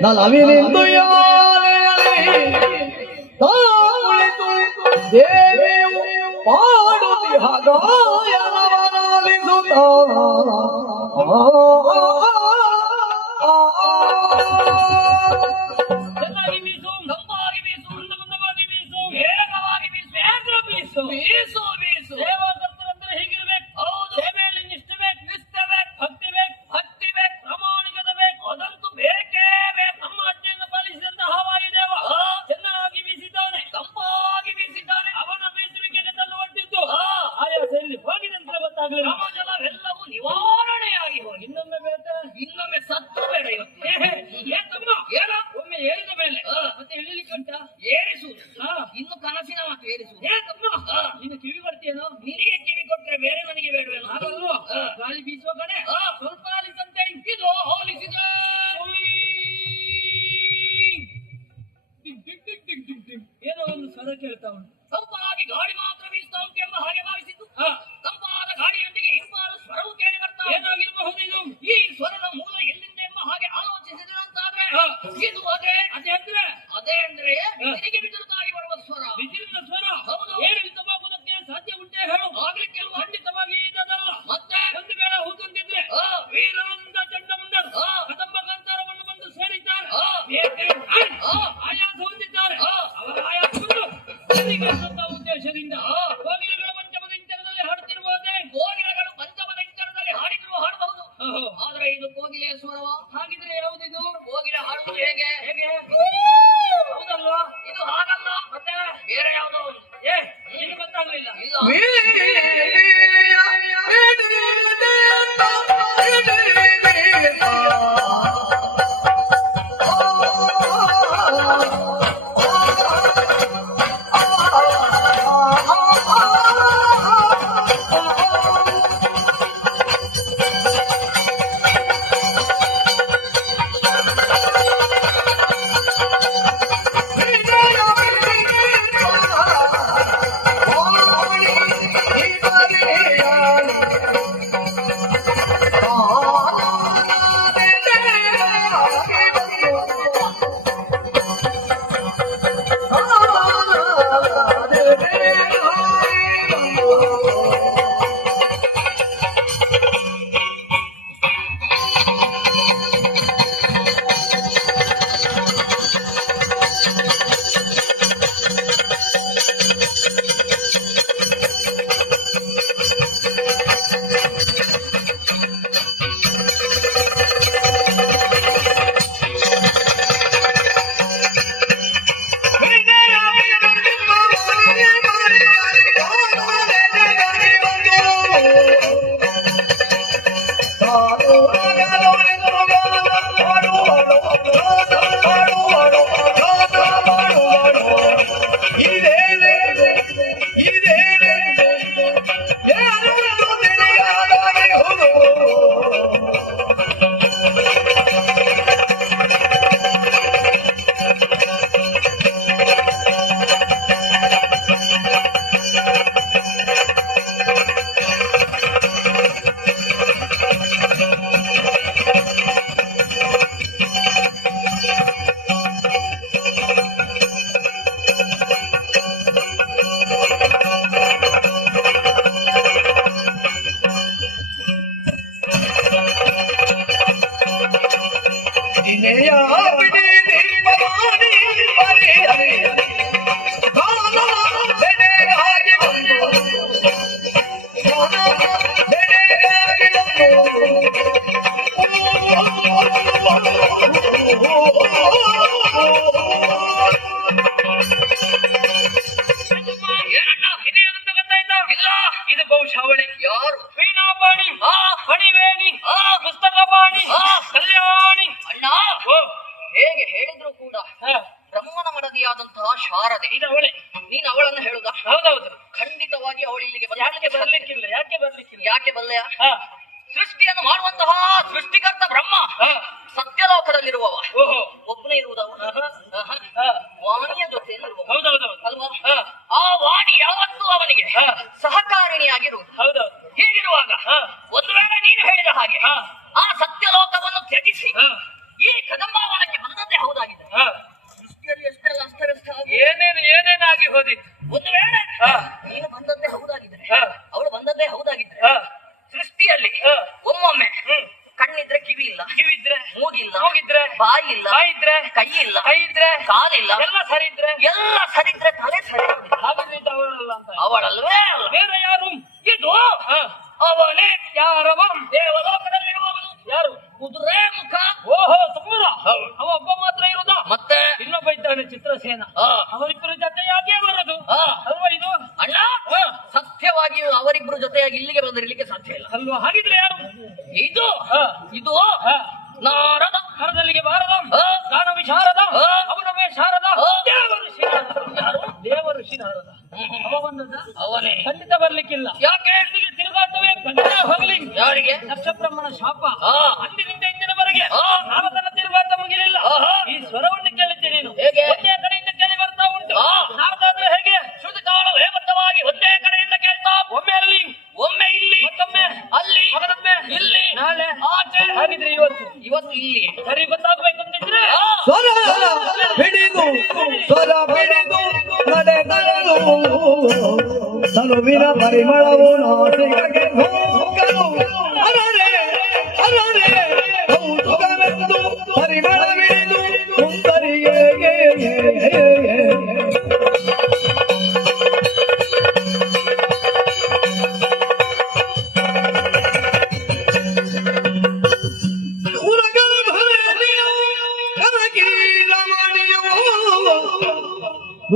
நான் அவினிந்து தாளித்து தேவியும் பாடுதி ஹகாயனவனாலிந்து தான் ಇನ್ನು ಕನಸಿನ ಮಾತು ಏರಿಸು ಏ ತಮ್ಮ ನೀನು ಕಿವಿ ಕೊಡ್ತೀಯೇನೋ ನಿನಗೆ ಕಿವಿ ಕೊಟ್ರೆ ಬೇರೆ ನನಗೆ ಬೇಡವೇನು ಹಾಗಲ್ವೋ? ಗಾಳಿ ಬೀಸುವ ಕಡೆ? ಸ್ವಲ್ಪ ಆಲಿಸಂತೆ. ಇದು ಹೋಲಿಸಿದ. ಏನೋ ಒಂದು ಸ್ವರ ಕೇಳ್ತಾ ಉಂಟು. ತಂಪಾಗಿ ಗಾಳಿ ಮಾತ್ರ ಬೀಸ್ತಾ ಉಂಟು ಎಂಬ ಹಾಗೆ ಭಾವಿಸಿದ್ದು. ತಂಪಾದ ಗಾಳಿಯೊಂದಿಗೆ ಹಿಂಪಾದ ಸ್ವರವು ಕೇಳಿ ಬರ್ತಾ ಏನಾಗಿರಬಹುದು ಇದು? ಈ ಸ್ವರದ ಮೂಲ ಇದು ಅದೇ ಅದೇ ಅಂದ್ರೆ ಅದೇ ಅಂದ್ರೆ ನಿನಗೆ ಬಿದಿರುತ್ತಾಗಿ ಬರುವ ಸ್ವರ. ಬಿದ್ದಿರುವ ಸ್ವರ? ಹೌದು. ಏನು ತಪ್ಪಾಗುವುದಕ್ಕೆ ಸಾಧ್ಯ ಉಂಟೆ ಹೇಳು. ಆಗಲಿಕ್ಕೆ ಖಂಡಿತವಾಗಿ ಆದ್ರೆ ಇದು ಕೋಗಿಲೆಯ ಸ್ವರವ? ಹಾಗಿದ್ರೆ ಯಾವುದಿದು ಕೋಗಿಲೆ ಹಾಡುವುದು ಹೇಗೆ? ಹೇಗೆ? ಹೌದೌದು. ಖಂಡಿತವಾಗಿ ಅವಳು ಇಲ್ಲಿಗೆ ಯಾಕೆ ಬರ್ಲಿಕ್ಕಿಲ್ಲ? ಯಾಕೆ ಬರ್ಲಿಕ್ಕಿಲ್ಲ? ಯಾಕೆ ಬಲ್ಲೆಯ ಸೃಷ್ಟಿಯನ್ನು ಮಾಡುವಂತಹ ಸೃಷ್ಟಿಕರ್ತ ಬ್ರಹ್ಮ. ಸತ್ಯಲೋಕದಲ್ಲಿರುವವ. ಒಬ್ಬನೇ ಇರುವುದವ? ವಾಣಿಯ ಜೊತೆ ಆ ವಾಣಿ ಯಾವತ್ತೂ ಅವನಿಗೆ ಸಹಕಾರಿಣಿಯಾಗಿರುವುದು. ಹೀಗಿರುವಾಗ ಒಂದು ವೇಳೆ ನೀನು ಹೇಳಿದ ಹಾಗೆ ಆ ಸತ್ಯಲೋಕವನ್ನು ತ್ಯಜಿಸಿ ಈ ಕದಂಬಾವನಕ್ಕೆ ಬಂದದ್ದೇ ಹೌದಾಗಿದೆ. ಸೃಷ್ಟಿಯಲ್ಲಿ ಎಷ್ಟೆಲ್ಲ ಅಸ್ತವ್ಯಸ್ತ ಏನೇನು ಏನೇನಾಗಿ ಹೋದಿತ್ತು? ನೀನು ಬಂದದ್ದೇ ಹೌದಾಗಿದ್ರೆ ಅವಳು ಬಂದದ್ದೇ ಹೌದಾಗಿದ್ರೆ ಸೃಷ್ಟಿಯಲ್ಲಿ ಒಮ್ಮೊಮ್ಮೆ ಕಣ್ಣಿದ್ರೆ ಕಿವಿ ಇಲ್ಲ ಕಿವಿ ಇದ್ರೆ ಮೂಗಿಲ್ಲ ಮೂಗಿದ್ರೆ ಬಾಯಿ ಇಲ್ಲ ಬಾಯಿ ಇದ್ರೆ ಕೈ ಇಲ್ಲ ಕೈ ಇದ್ರೆ ಕಾಲಿಲ್ಲ ಎಲ್ಲ ಸರಿ ಇದ್ರೆ ಎಲ್ಲ ಇದು. ನಾರದ ಕರದಲ್ಲಿಗೆ ಬಾರದ ಹ. ಶಾರದ. ಅವನವೇ ಶಾರದ. ದೇವರು ಯಾರು? ದೇವರು ಶ್ರೀನಾರದ ಅವ ಬಂದದ ಅವನೇ ಖಂಡಿತ ಬರ್ಲಿಕ್ಕಿಲ್ಲ ಯಾಕೆ ತಿರುಗಾಟವೇ ಹೋಗ್ಲಿ ಯಾರಿಗೆ ನಕ್ಷಬ್ರಹ್ಮನ ಶಾಪ. ಅಂದಿನಿಂದ ಇಂದಿನವರೆಗೆ. ನಾರದನ ತಿರುಗಾಟ ಮುಗಿಲಿಲ್ಲ. ಈ ಸ್ವರವನ್ನು ಕೇಳಿದ್ದೆ ನೀನು ಹೇಗೆ? ಒಂದೇ ಕಡೆಯಿಂದ ಕೇಳಿ ಬರ್ತಾ ಉಂಟು ಆ. ನಾರದಾದ್ರೆ ಹೇಗೆ ಶುದ್ಧ ಕಾಲ ಹೇಮಂತವಾಗಿ ಒಂದೇ ಕಡೆಯಿಂದ ಕೇಳ್ತಾ ಒಮ್ಮೆ ಅಲ್ಲಿ ಒಮ್ಮೆ ಇಲ್ಲಿ ಮತ್ತೊಮ್ಮೆ ಅಲ್ಲಿ ಮಗದೊಮ್ಮೆ ಇಲ್ಲಿ ನಾಳೆ ಆಚೆ ಹಾಗಿದ್ರೆ ಇವತ್ತು ಇವತ್ತು ಇಲ್ಲಿ. ಸರಿ ಗೊತ್ತಾಗ್ಬೇಕು ಅಂತಿದ್ರೆ? ಆ, ಸ್ವರ ಹಿಡಿದು ಸ್ವರ ಹಿಡಿದು ನಡೆದಳು ತನುವಿನ ಪರಿಮಳವು ನಾಸಿಕಗೆ ಹೋಗಲು. ಅರರೆ ಅರರೆ ಕೌತುಕವೆಂದು ಪರಿಮಳವಿಡಿದು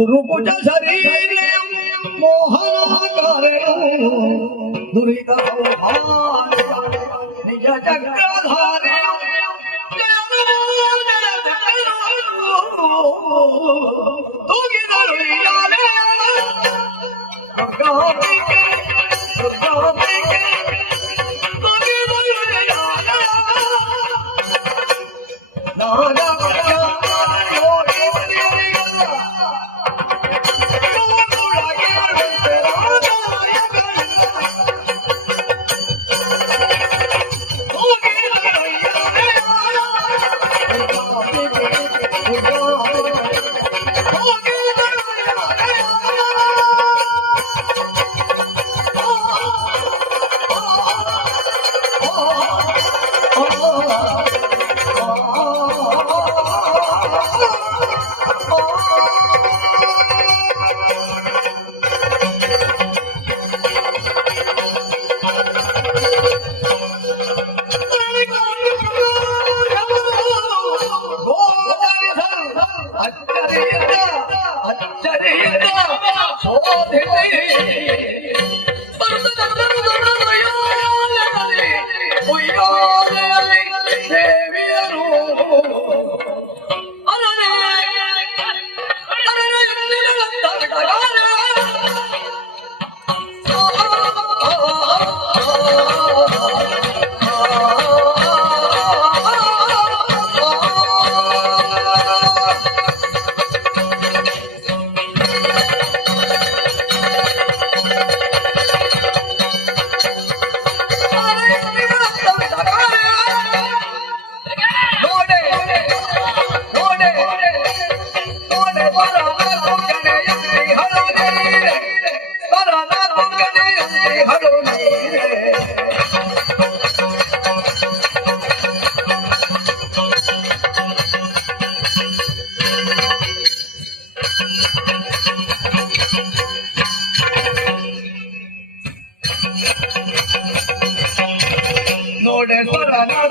দুরুকুট শরীরে মোহন করে দুরিত নিজ চক্রধারে তুমি দরিয়ারে কাহিকে কাহিকে তুমি দরিয়ারে না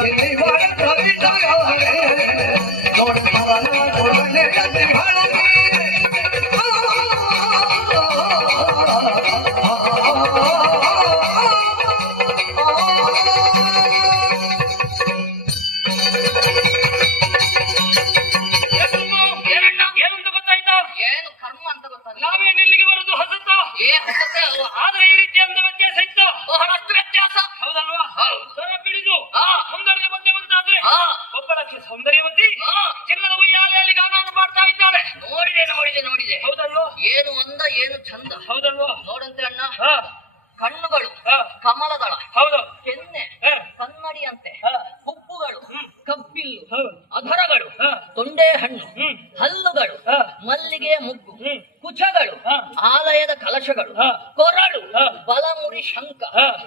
वा ಏನು ಚಂದ. ಹೌದಲ್ವಾ? ನೋಡಂತೆ ಅಣ್ಣ. ಹಾ. ಕಣ್ಣುಗಳು ಕಮಲಗಳ ಕಮಲದಳ ಹೌದು ಕೆನ್ನೆ ಕನ್ನಡಿಯಂತೆ. ಹುಬ್ಬುಗಳು. ಕಬ್ಬಿಲ್ಲು ಅಧರಗಳು ತೊಂಡೆ ಹಣ್ಣು ಹಲ್ಲುಗಳು ಮಲ್ಲಿಗೆಯ ಮಲ್ಲಿಗೆ ಮುಗ್ಗು ಕುಚಗಳು. ಆಲಯದ ಕಲಶಗಳು. ಕೊರಳು. ಬಲಮುರಿ ಶಂಕ.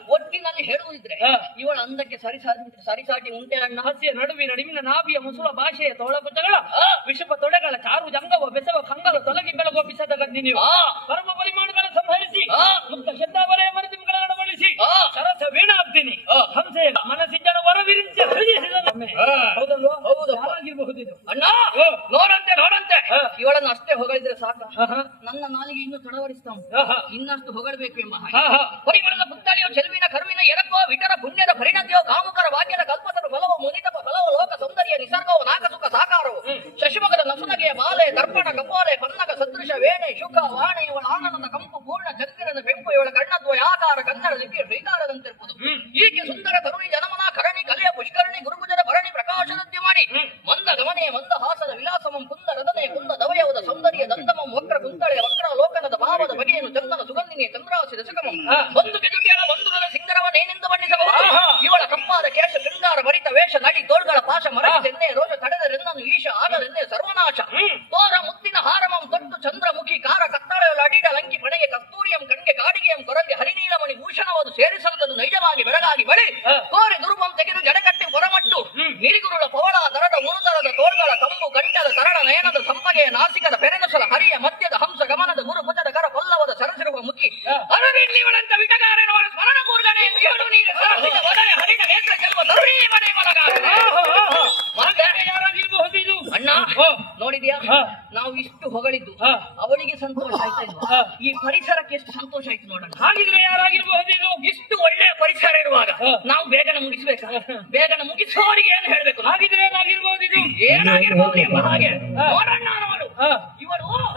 ಒಟ್ಟಿನಲ್ಲಿ ಹೇಳುವುದಿದ್ರೆ. ಇವಳ ಅಂದಕ್ಕೆ ಸರಿಸಾಟಿ ಸರಿಸಾಟಿ ಉಂಟೆ ಅಣ್ಣ ಹಾಸ್ಯ ನಡುವಿನ ನಡಿಮಿನ ನಾಭಿಯ ಮುಸುಳ ಭಾಷೆಯ ತೋಳಪುಟಗಳ ಆ. ವಿಷಪ ತೊಡೆಗಳ ಚಾರು ಜಂಗವ ಬೆಸವ ಕಂಗಲ ತೊಲಗಿ ಬೆಳಗೋ ಬಿಸದ ಗದ್ದಿ ನೀವು. ಪರಮ ಪರಿಮಾಣಗಳ ಸಂಹರಿಸಿ. ಮುಕ್ತ ಶಬ್ದಾವಲಯ ಹೌದಲ್ವಾ ಹೌದು. ಯಾರಾಗಿರ್ಬಹುದು ಇದು ಅಣ್ಣ. ನೋಡಂತೆ ನೋಡಂತೆ. ಇವಳನ್ನು ಅಷ್ಟೇ ಹೊಗಳಿದ್ರೆ ಸಾಕು. ನನ್ನ ನಾಲಿಗೆ ಇನ್ನು ತಡವಡಿಸ್ತಾವ. ಇನ್ನಷ್ಟು ಹೊಗಳಬೇಕು ಎಂಬ ಹಾಗೆ ಪುತ್ತಳಿಯೋ ಚೆಲುವಿನ ಕರುವಿನ ಎರಕೋ ವಿಟರ ಪುಣ್ಯದ ಚಂದನ ಸುಗಂಧಿನಿಯ ಸುಗಮ ಒಂದು ಹಾ. ಒಂದು ಬಂಧುಗಳ ಸಿಂಗರವನ್ನೇನೆಂದು ಬಣ್ಣಿಸಬಹುದು? ಇವಳ ಕಮ್ಮಾದ ಕೇಶ ಶೃಂಗಾರ ಭರಿತ ವೇಷ ನಡಿ ತೋಳ್ಗಳ ಪಾಶ ಮರಚಿದೆನ್ನೆ ರೋಷ ತಡೆದರೆನ್ನನು ಈಶ ಆಗದೆನ್ನೆ ಸರ್ವನಾಶ. ತೋರ ಮುತ್ತಿನ ಹಾರಮಂ ತೊಟ್ಟು ಚಂದ್ರಮುಖಿ ಕಾರ ಕತ್ತಳೆಯಲು ಅಡಿಡ ಲಂಕಿ ಮನೆಗೆ ಕಸ್ತೂರಿಯಂ ಕಣ್ಗೆ ಕಾಡಿಗೆಯಂ ಕೊರಗೆ ಹರಿನೀಲಮಣಿ ಭೂಷಣವನ್ನು ಸೇರಿಸಲ್ಗದು ನೈಜವಾಗಿ ಬೆಳಗಾಗಿ ಬಳಿ. ಕೋರಿ ದುರ್ಬಂ ತೆಗೆದು ಜಡಕಟ್ಟಿ ಹೊರಮಟ್ಟು. ನಿರಿಗುರುಳ ಪವಳ ದರದ ಮುರುದರದ ತೋಳ್ಗಳ ಕಂಬು ಗಂಟದ ಕರಳ ನಯನದ ಸಂಪಗೆಯ ನಾಸಿಕದ ಪೆರೆನಸಲ ಹರಿಯ ಮಧ್ಯದ ಹಂಸ ಗಮನದ ಗುರು ಭುಜದ ಕರ ಪಲ್ಲವದ ಸರಸಿರುವ ಮುಖಿ. ಹಾ. ಅರವಿಂದಿವಳಂತ ವಿಟಗಾರನವರ ಸ್ಮರಣ ಕೂರ್ಗನೆ ಏಳು ನೀರು ಸರಸಿದ ಒಡನೆ ಹರಿದ ನೇತ್ರ ಚೆಲುವ ತರುಣೀ ಮನೆ ಮಲಗ ಆಹಾ, ಆಹಾ. ಮತ್ತೆ ಯಾರಾಗಿರ್ಬಹುದು ಇದು ಅಣ್ಣ. ನೋಡಿದ್ಯಾ? ನಾವು ಇಷ್ಟು ಹೊಗಳಿದ್ದು. ಅವನಿಗೆ ಅವಳಿಗೆ ಸಂತೋಷ ಆಯ್ತಾ ಇಲ್ವಾ? ಈ ಪರಿಸರಕ್ಕೆ ಎಷ್ಟು ಸಂತೋಷ ಆಯ್ತು ನೋಡೋಣ ಹಾಗಿದ್ರೆ ಯಾರಾಗಿರ್ಬಹುದು ಇದು? ಇಷ್ಟು ಒಳ್ಳೆ ಪರಿಸರ ಇರುವಾಗ. ನಾವು ಬೇಗನೆ ಮುಗಿಸ್ಬೇಕಾ? ಬೇಗನೆ ಮುಗಿಸೋರಿಗೆ ಏನು ಹೇಳ್ಬೇಕು? ನಾವು? ಹಾಗಿದ್ರೆ ಏನಾಗಿರ್ಬಹುದು ಇದು? ಏನಾಗಿರ್ಬಹುದು ಎಂಬ ಹಾಗೆ. ನೋಡಣ್ಣ. ಇವಳು ಇವರು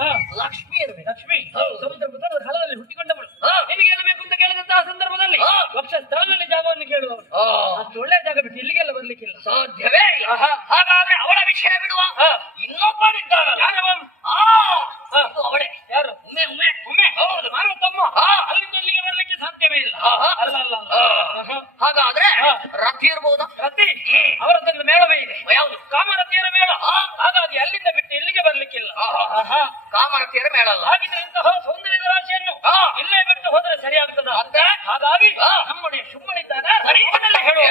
ಲಕ್ಷ್ಮಿ ಅಂದ್ರೆ ಲಕ್ಷ್ಮಿ. ಸಮುದ್ರ ಪುತ್ರದ ಹಲದಲ್ಲಿ ಹುಟ್ಟಿಕೊಂಡವಳು. ನಿನಗೆ ಎಲ್ಲಿ ಬೇಕು ಅಂತ ಕೇಳಿದಂತಹ ಸಂದರ್ಭದಲ್ಲಿ ಪಕ್ಷ ಸ್ಥಳದಲ್ಲಿ ಜಾಗವನ್ನು ಕೇಳುವವಳು. ಅಷ್ಟು ಒಳ್ಳೆಯ ಜಾಗ ಬಿಟ್ಟು ಇಲ್ಲಿಗೆಲ್ಲ ಬರ್ಲಿಕ್ಕಿಲ್ಲ. ಸಾಧ್ಯವೇ. ಹಾಗಾದ್ರೆ ಅವಳ ವಿಷಯ ಬಿಡುವ. ಇದು ಅವಳೇ. ಯಾರು? ಉಮೆ ಉಮೆ. ಉಮೆ. ಹೌದು. ಮಾನವ ತಮ್ಮ. ಅಲ್ಲಿಂದ ಇಲ್ಲಿಗೆ ಬರ್ಲಿಕ್ಕೆ ಸಾಧ್ಯವೇ ಇಲ್ಲ. ಅಲ್ಲ ಅಲ್ಲ. ಹಾಗಾದ್ರೆ. ರಥಿ ಇರ್ಬೋದಾ? ರತಿ ಅವರದ್ದೊಂದು ಮೇಳವೇ ಇದೆ. ಯಾವುದು? ಕಾಮರತಿಯರ ಮೇಳ. ಹಾಗಾಗಿ ಅಲ್ಲಿಂದ ಇಲ್ಲಿಗೆ ಬರ್ಲಿಕ್ಕಿಲ್ಲ. ಕಾಮರತಿಯರ ಮೇಡಲ್ಲ ಹಾಗಿದ್ರೆ ಇಂತಹ ಸೌಂದರ್ಯದ ರಾಶಿಯನ್ನು ಇಲ್ಲೇ ಬಿಟ್ಟು ಹೋದ್ರೆ ಸರಿ ಆಗ್ತದ ಹಾಗಾಗಿ ನಮ್ಮೊಡೆಯ ಶುಮ್ಮನಿದ್ದಾನೆ ಹೇಳುವ.